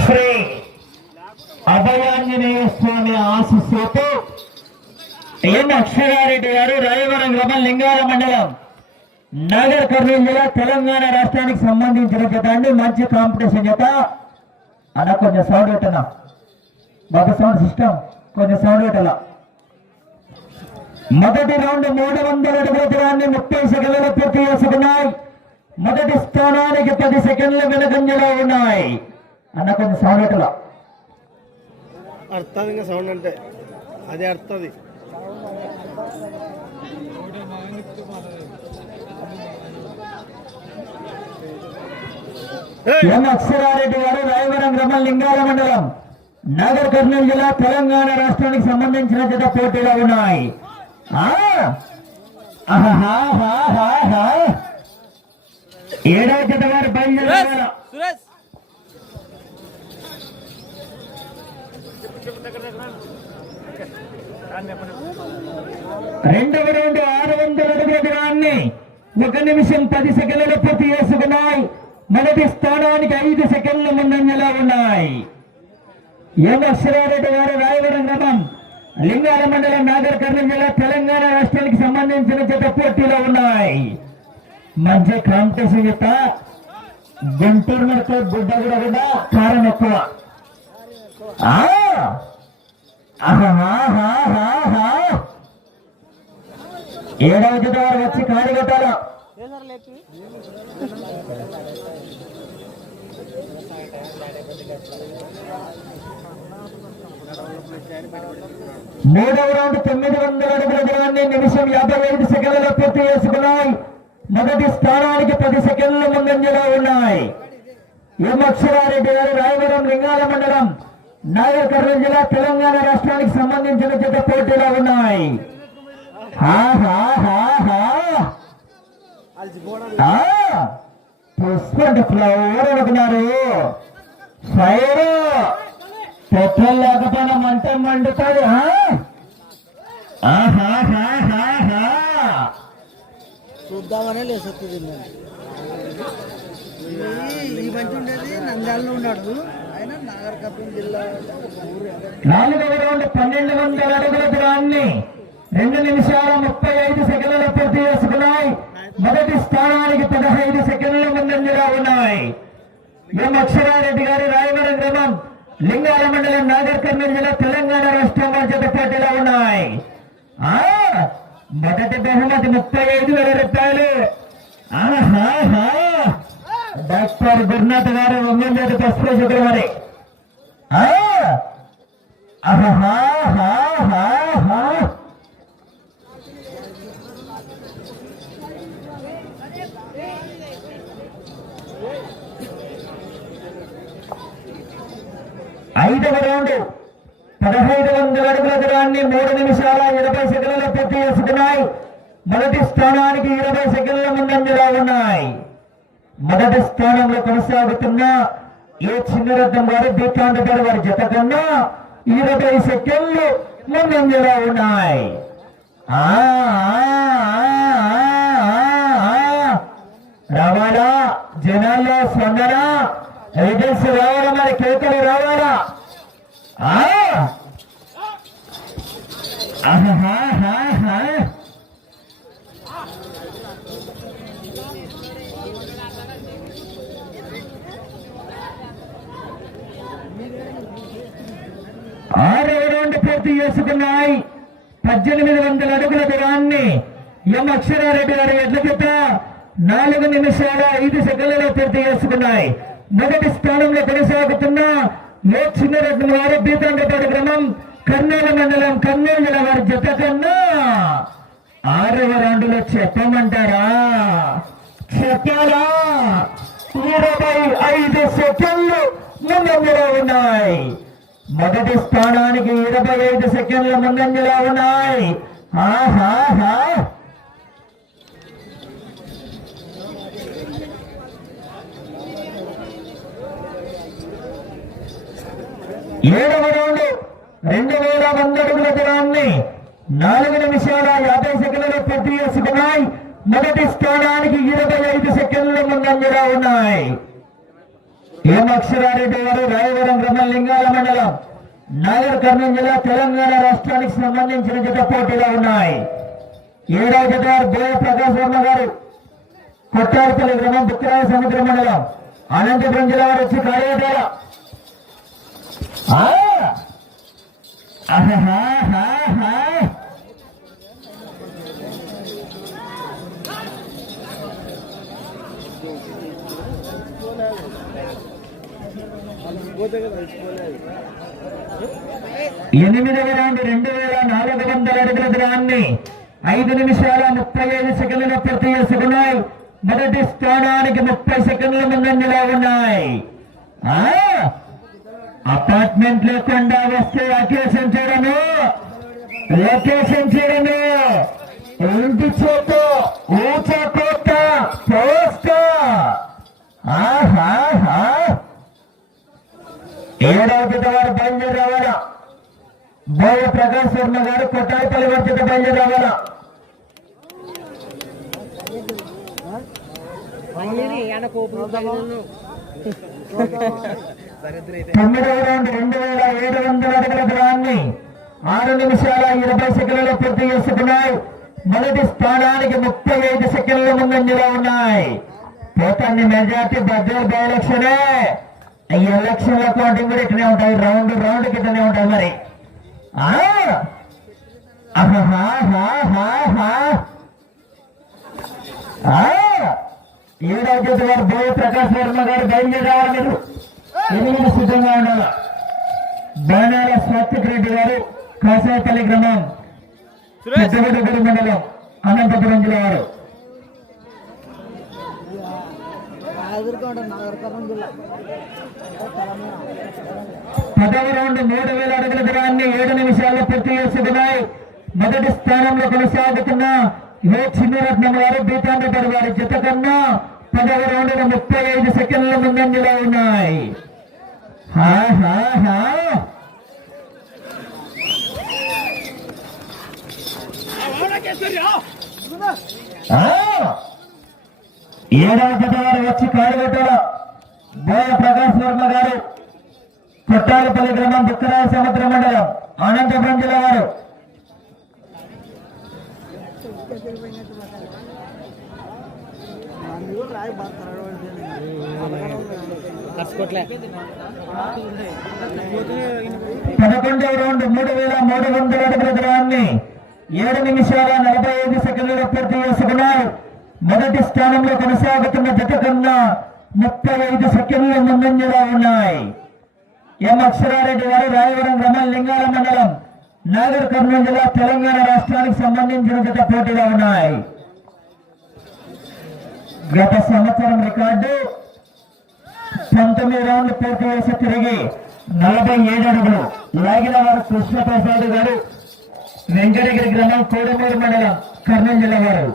శ్రీ అభయాంజనేయ స్వామి ఆశీస్సుతో ఎన్ అక్షరారెడ్డి గారు రాయవరం గ్రామం లింగాల మండలం నగర్ కర్నూలు జిల్లా తెలంగాణ రాష్ట్రానికి సంబంధించిన జత అండి. మంచి కాంపిటీషన్ జత. అన్న కొంచెం సౌండ్ పెట్టనా? బాగా సౌండ్ సిస్టమ్ కొంచెం సౌండ్ పెట్టాల? మొదటి రౌండ్ మూడు వందల అడుగుల దూరాన్ని ముప్పై సెకండ్లలో పూర్తి చేసుకున్నాయి. మొదటి స్థానానికి పది సెకండ్ల వెనుకంజలో ఉన్నాయి. అన్న కొంచెం సౌండ్ పెట్టాల? అర్థం సౌండ్ అంటే అదే అర్థది ఎం అక్షరారెడ్డి గారు రాయవరం గ్రామం లింగాల మండలం. నగర్ కర్నూలు జిల్లా తెలంగాణ రాష్ట్రానికి సంబంధించిన జత పోటీలో ఉన్నాయి. ఏడవ జత బయలుదేరారు. సురేష్! రెండవ రౌండ్ ఆరు వందల అడుగుల దూరాన్ని ఒక నిమిషం పది సెకండ్లు పూర్తి చేసుకున్నాయి. మొదటి స్థానానికి ఐదు సెకండ్ల ముందంజలా ఉన్నాయి. ఎం గారు రాయవరం గ్రామం లింగాల మండలం నాగర్ కర్నూలు జిల్లా తెలంగాణ రాష్ట్రానికి సంబంధించిన జత పోటీలో ఉన్నాయి. మంచి కాంపిటీషన్ జత గుంటూరు మరతో గుడ్డ కూడా కూడా కారం ఎక్కువ. ఏడవ జత వారు వచ్చి కాడి మూడవ రౌండ్ తొమ్మిది వందల అడుగుల దూరాన్ని నిమిషం యాభై ఐదు సెకండ్లలో పూర్తి చేసుకున్నాయి. మొదటి స్థానానికి పది సెకండ్ల ముందంజలో ఉన్నాయి. ఎం గారు రాయవరం లింగాల మండలం నాగర్ కర్నూలు జిల్లా తెలంగాణ రాష్ట్రానికి సంబంధించిన జత పోటీలో ఉన్నాయి. ఆహాహాహా. ఫ్లవర్ అనుకున్నారు. ఫైర్ పెట్రోల్ లేకపోయినా మంట మండుతుంది. చూద్దామనే లేసొస్తుంది ఈ మంచి ఉండేది నంద్యాలలో ఉన్నాడు ఆయన నాగర్కర్నూలు జిల్లా నాలుగవ రౌండ్ పన్నెండు వందల అడుగుల దూరాన్ని రెండు నిమిషాల ముప్పై ఐదు సెకండ్ల పూర్తి చేసుకున్నాయి. మొదటి స్థానానికి పదహైదు సెకండ్ల ముందంజలో ఉన్నాయి. ఎం అక్షరారెడ్డి గారి రాయవరం గ్రామం లింగాల మండలం నాగర్ కర్నూలు జిల్లా తెలంగాణ రాష్ట్రం వారి జత పోటీలో ఉన్నాయి. మొదటి బహుమతి ముప్పై ఐదు వేల రూపాయలు. డాక్టర్ గురునాథ్ గారు ఒంగోలు పసుపు మరి ఆ ఐదవ రౌండ్. పదహైదు వందల అడుగుల దూరాన్ని మూడు నిమిషాల ఇరవై సెకండ్లలో పూర్తి చేసుకున్నాయి. మొదటి స్థానానికి ఇరవై సెకండ్ల ముందంజలో ఉన్నాయి. మొదటి స్థానంలో కొనసాగుతున్న ఏ చిన్నరత్నం గారు బీకాంత గారు వారి జత కన్నా ఇరవై సెకండ్లు ముందంజలో ఉన్నాయి. ఆ, రావాలా? జనాల్లో స్పందన? రిజల్ట్స్ రావాలా మరి? కేకలు రావాలా? ఆరు రౌండ్ పూర్తి చేసుకున్నాయి. పద్దెనిమిది వందల అడుగుల దూరాన్ని ఎం అక్షరారెడ్డి గారి ఎడ్ల చేత నాలుగు నిమిషాల ఐదు సెకండ్లలో పూర్తి చేసుకున్నాయి. మొదటి స్థానంలో కొనసాగుతున్న ఏ చిన్నరెడ్డి వారు బీతంగపాడు గ్రామం కర్నూలు మండలం కర్నూలు జిల్లా వారి జత కన్నా ఆరవ రౌండ్లో చెప్పమంటారా? చెప్పాలా? ఇరవై ఐదు సెకండ్లు ముందంజలో ఉన్నాయి. మొదటి స్థానానికి ఇరవై ఐదు సెకండ్ల ముందంజలో ఉన్నాయి. ఆహాహా! ఏడవ రౌండ్ రెండు వేల వంద అడుగుల దూరాన్ని నాలుగు నిమిషాల యాభై సెకండ్లు పూర్తి చేసుకున్నాయి. మొదటి స్థానానికి ఇరవై ఐదు సెకండ్లు ముందంజలో ఉన్నాయి. హేమక్షరారెడ్డి గారు రాయవరం బ్రహ్మలింగాల మండలం నాగర్ కర్నూలు జిల్లా తెలంగాణ రాష్ట్రానికి సంబంధించిన జత పోటీలో ఉన్నాయి. ఏడవ జత వారు బోయ ప్రకాశ్ వర్మ గారు కొట్టారపల్లి గ్రామం బుక్కరాయ సముద్ర మండలం అనంతపురం జిల్లా వారు వచ్చి కార్యదేవ ఎనిమిదవ రౌండ్ రెండు వేల నాలుగు వందల అడుగుల దూరాన్ని ఐదు నిమిషాల ముప్పై ఐదు సెకండ్ల ప్రతి సెకండ్ మొదటి స్థానానికి ముప్పై సెకండ్ల ముందంజలో ఉన్నాయి. ఆ! అపార్ట్మెంట్ లేకుండా వస్తే లొకేషన్ చూడను లొకేషన్ చూడను ఇంటి చేత ఊచ కోట పోస్ట్. జత వారు బయలుదేరి రావాలా? బోయ ప్రకాశ్ వర్మ గారు కొట్టాయిపల్లి వారి జత బయలుదేరి రావాలా? తొమ్మిదవ రౌండ్ రెండు వేల ఏడు వందల అడుగుల దూరాన్ని ఆరు నిమిషాల ఇరవై సెకండ్లలో పూర్తి చేసుకున్నాయి. మొదటి స్థానానికి ముప్పై ఐదు సెకండ్ల ముందంజలో ఉన్నాయి. పోతాన్ని మెజార్టీ బద్దలు బై ఎలక్షన్. ఈ ఎలక్షన్లో కౌంటింగ్ కూడా ఇట్లనే ఉంటాయి. రౌండ్ రౌండ్ ఇట్లనే ఉంటాయి మరి. ఆ? ఆహాహాహాహా. ఆ? ఏడవ గారు బోయ ప్రకాశ్ వర్మ గారు బయలుదేరి ఎనిమిది సిద్ధంగా ఉండాలి? బాణాల స్వాతిక్ రెడ్డి గారు కాసాపల్లి గ్రామం పెద్దగడ్డగడి మండలం అనంతపురం జిల్లా వారు. పదవ రౌండ్ మూడు వేల అడుగుల దూరాన్ని ఏడు నిమిషాల్లో పూర్తి చేసుకున్నాయి మొదటి స్థానంలో కొనసాగుతున్న ఏ చిన్నరత్నం వారు బీతాంబేపర్ వారి జత కన్నా పదవ రౌండ్ ముప్పై ఐదు సెకండ్ల ముందంజలో ఉన్నాయి. హా, హా, హా. ఆ. ఏడవ జత వారు వచ్చి కాలుగొట్టారు బోయ ప్రకాశ్ వర్మ గారు కొట్టాలపల్లి గ్రామం బుక్కరాయ సముద్ర మండలం అనంతపురం జిల్లా వారు మందు రాయి బాగా తరగబడిపోయింది పదకొండవ రౌండ్ మూడు వేల మూడు వందల అడుగుల దూరాన్ని ఏడు నిమిషాల నలభై ఐదు సెకండ్లలో పూర్తి చేసుకున్నారు. మొదటి స్థానంలో కొనసాగుతున్న జత కన్నా ముప్పై ఐదు సెకండ్లు ముందంజలో ఉన్నాయి. ఎం అక్షరారెడ్డి గారు రాయవరం గ్రామం లింగాల మండలం నాగర్ కర్నూలు జిల్లా తెలంగాణ రాష్ట్రానికి సంబంధించిన జత పోటీలో ఉన్నాయి. గత సంవత్సరం రికార్డు పంతొమ్మిది రౌండ్లు పూర్తి చేసి తిరిగి నలభై ఏడు అడుగులు. లాగిన వారు కృష్ణప్రసాద్ గారు వెంకటగిరి గ్రామం కోడమూరు మండలం కర్నూలు జిల్లా వారు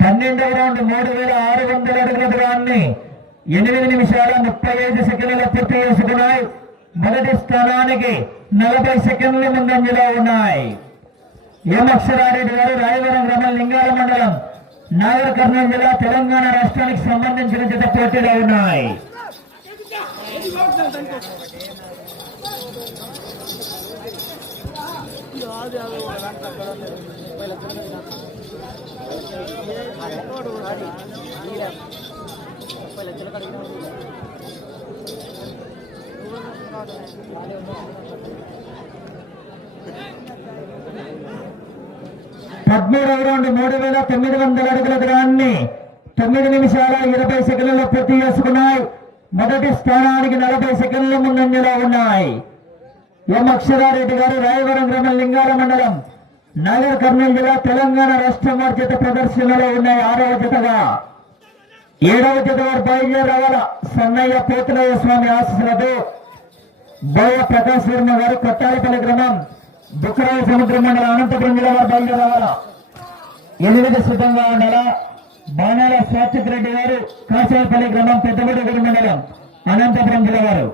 పన్నెండవ రౌండ్ మూడు వేల ఆరు వందల అడుగుల దూరాన్ని ఎనిమిది నిమిషాల ముప్పై ఐదు సెకండ్ల పూర్తి చేసుకున్నాయి. మొదటి స్థానానికి నలభై సెకండ్ల ముందంజలో ఉన్నాయి. ఎం అక్షరారెడ్డి గారు రాయవరం గ్రామం లింగాల మండలం నాగర్ కర్నూలు జిల్లా తెలంగాణ రాష్ట్రానికి సంబంధించిన జత పోటీలో ఉన్నాయి. పద్మూడవ రౌండ్ మూడు వేల తొమ్మిది వందల అడుగుల దూరాన్ని తొమ్మిది నిమిషాల ఇరవై సెకండ్లలో పూర్తి చేసుకున్నాయి. మొదటి స్థానానికి నలభై సెకండ్ల ముందంజలో ఉన్నాయి. ఎం అక్షరారెడ్డి గారు రాయవరం గ్రామం లింగాల మండలం నాగర్ కర్నూలు జిల్లా తెలంగాణ రాష్ట్రం వారి ప్రదర్శనలో ఉన్నాయి ఆరవ జతగా. ఏడవ జత వారు బయలుదేరవాల సన్నయ్య పోతులయ్య స్వామి ఆశీస్సులతో బోయ ప్రకాశ్ వర్మ గారు కొట్టాలపల్లి గ్రామం దుఃఖరాయ సముద్రం మండలం అనంతపురం జిల్లా వారు బయలుదేరావాలా ఎనిమిది సిద్ధంగా ఉండాలా? బాణాల సాత్విక్ రెడ్డి గారు కాసేపల్లి గ్రామం పెద్దపల్లి మండలం అనంతపురం జిల్లా వారు.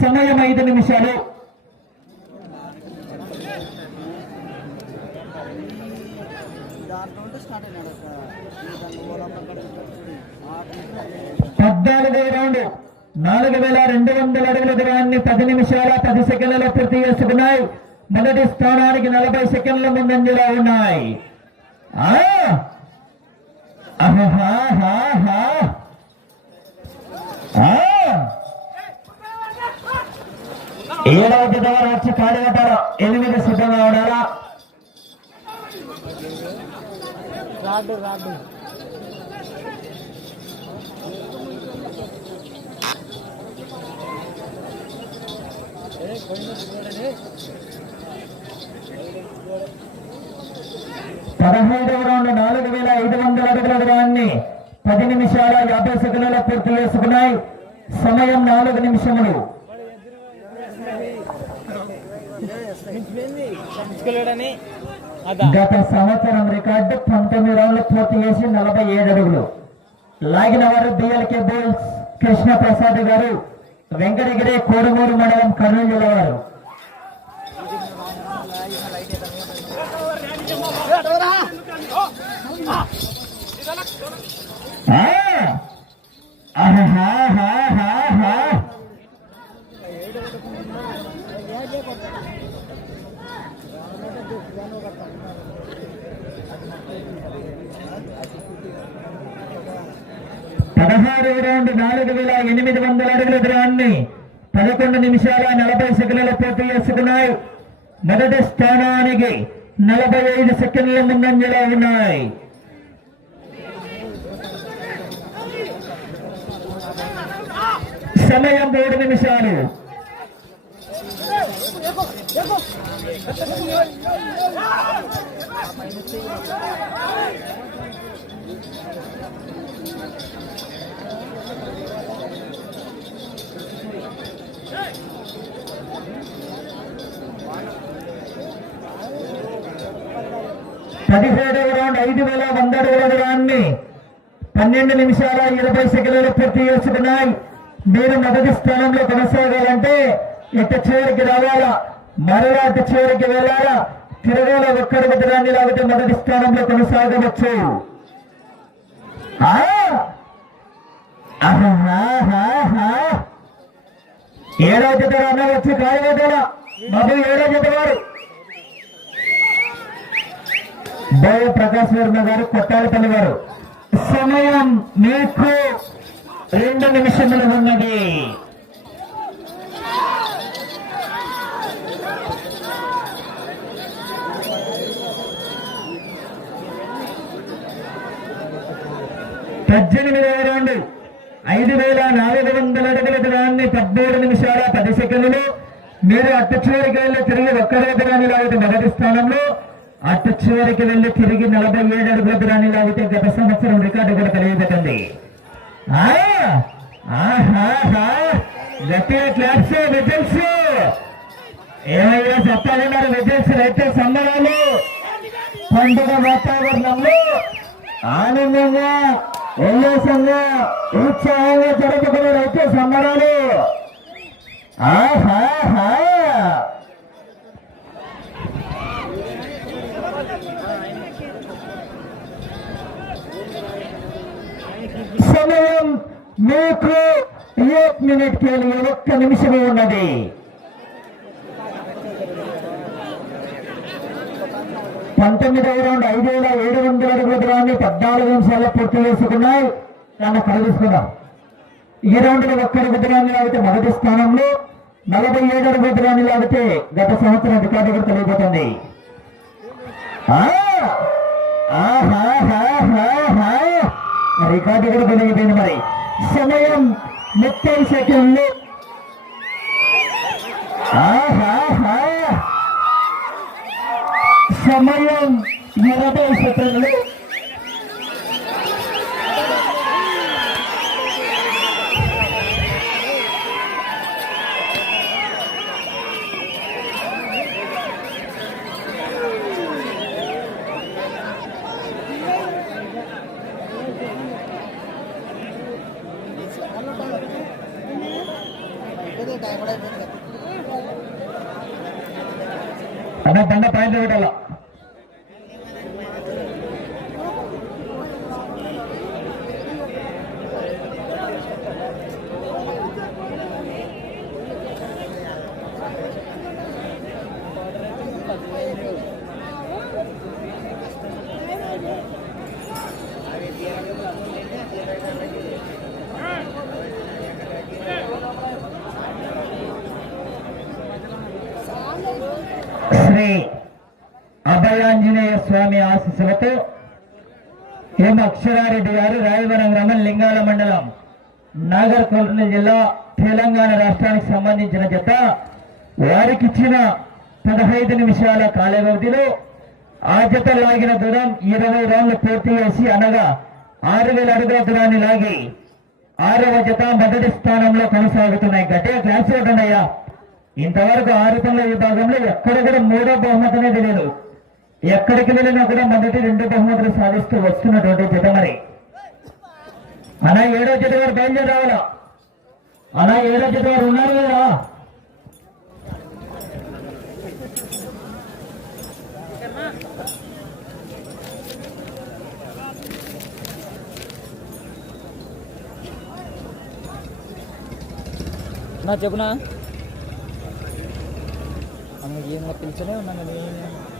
సమయం ఐదు నిమిషాలు. పద్నాలుగో రౌండ్. నాలుగు వేల రెండు వందల అడుగుల దూరాన్ని పది నిమిషాల పది సెకండ్లలో పూర్తి చేసుకున్నాయి. మొదటి స్థానానికి నలభై సెకండ్ల ముందంజలో ఉన్నాయి. ఏడవది ద్వారా ఆ! ఏడవ జత వచ్చి కాడిగట్టారు ఎనిమిది సిద్ధంగా ఉండాలా? రాడు రాడు. పదహైదవ రౌండ్ నాలుగు వేల ఐదు వందల అడుగుల దూరాన్ని పది నిమిషాల యాభై సెకండ్ల పూర్తి చేసుకున్నాయి. సమయం నాలుగు నిమిషములు. గత సంవత్సరం రికార్డు పంతొమ్మిది రౌండ్లు పూర్తి చేసి నలభై ఏడు అడుగులు. లాగిన వారు బిఎల్కే బోల్స్ కృష్ణ ప్రసాద్ గారు వెంకటగిరి కోడుమూరు మండలం కర్నూలు జిల్లా వారు ఆ! పదహారు రౌండ్ నాలుగు వేల ఎనిమిది వందల అడుగుల దూరాన్ని పదకొండు నిమిషాల నలభై సెకండ్ల పూర్తి చేసుకున్నాయి మొదటి స్థానానికి నలభై ఐదు సెకండ్ల ముందంజలో ఉన్నాయి. సమయం మూడు నిమిషాలు. పదిహేడవ రౌండ్ ఐదు వేల వంద అడుగుల దూరాన్ని పన్నెండు నిమిషాల ఇరవై సెకండ్లు పూర్తి చేసుకున్నాయి మీరు మొదటి స్థానంలో కొనసాగాలంటే ఇట్ట చివరికి రావాలా? మరలా అటు చివరికి వెళ్ళాలా? తిరగాల ఒక్కడి దూరాన్ని లేకపోతే మొదటి స్థానంలో కొనసాగవచ్చు. ఆ! ఏడో జత అన్న వచ్చి కాయగొట్టాల బాబు ఏడో జత వారు బోయ ప్రకాశ్ వర్మ గారు కొట్టాలపల్లి గారు సమయం మీకు రెండు నిమిషములు ఉన్నది. పద్దెనిమిదవ రౌండ్. ఐదు వేల నాలుగు వందల అడుగుల దూరాన్ని పద్మూడు నిమిషాల పది సెకండ్లు. మీరు అట్టు చివరికి వెళ్ళి తిరిగి ఒక్కరే దూరాన్ని లాగితే మొదటి స్థానంలో. అట్టు చివరికి వెళ్ళి తిరిగి నలభై ఏడు అడుగుల దూరాన్ని లాగితే గత సంవత్సరం రికార్డు కూడా కలిగిపోతుంది ఆ! గట్టిగా క్లాప్స్ విజిల్స్ ఏమయ్యా చెప్పాలన్నారు? విజిల్స్ అయితే సంబరాలు పండుగ వాతావరణంలో ఆనందంగా ఉల్లాసంగా ఉత్సాహంగా జరుగుతున్న రైతు సంబరాలు ఆహాహా సమయం మీకు एक मिनट के लिए ఒక్క నిమిషమే ఉన్నది పంతొమ్మిదవ రౌండ్ ఐదు వేల ఏడు వందల అడుగుల దూరాన్ని పద్నాలుగు నిమిషాల్లో పూర్తి చేసుకున్నాయి. దాన్ని కలిగిస్తున్నాం ఈ రౌండ్లో ఒక్క అడుగు దూరాన్ని లాగితే మొదటి స్థానంలో నలభై ఏడు అడుగుల దూరాన్ని లాగితే గత సంవత్సరం రికార్డు కూడా తెలియబోతుంది రికార్డు కూడా పెరిగిపోయింది మరి. సమయం ముప్పై సెకండ్లు. సమయం ఇరవై సెకండ్లు అమ్మ పండ పాయింట్ పెట్టాలా శ్రీ అభయాంజనేయ స్వామి ఆశీస్సులతో ఎం అక్షరారెడ్డి గారు రాయవరం గ్రామం లింగాల మండలం నాగర్ కర్నూలు జిల్లా తెలంగాణ రాష్ట్రానికి సంబంధించిన జత. వారికి ఇచ్చిన పదహైదు నిమిషాల కాల వ్యవధిలో ఆ జత లాగిన దూరం ఇరవై రౌండ్లు పూర్తి చేసి అనగా ఆరు వేల అడుగుల దూరాన్ని లాగి ఆరవ జత మొదటి స్థానంలో కొనసాగుతున్నాయి. గట్టిగా క్లాస్ అయ్యా. ఇంతవరకు ఆరు విభాగంలో ఎక్కడ కూడా మూడో బహుమతి అనేది లేదు. ఎక్కడికి వెళ్ళినా కూడా మొదటి రెండు బహుమతులు సాధిస్తూ వస్తున్నటువంటి జత మరి. అలా ఏడో జత వారు బయలుదేరి రావాలా? అలా ఏడో జత వారు ఉన్నారు కదా? నా చెప్పునా? yung mga pilsa na yun, ano na yun.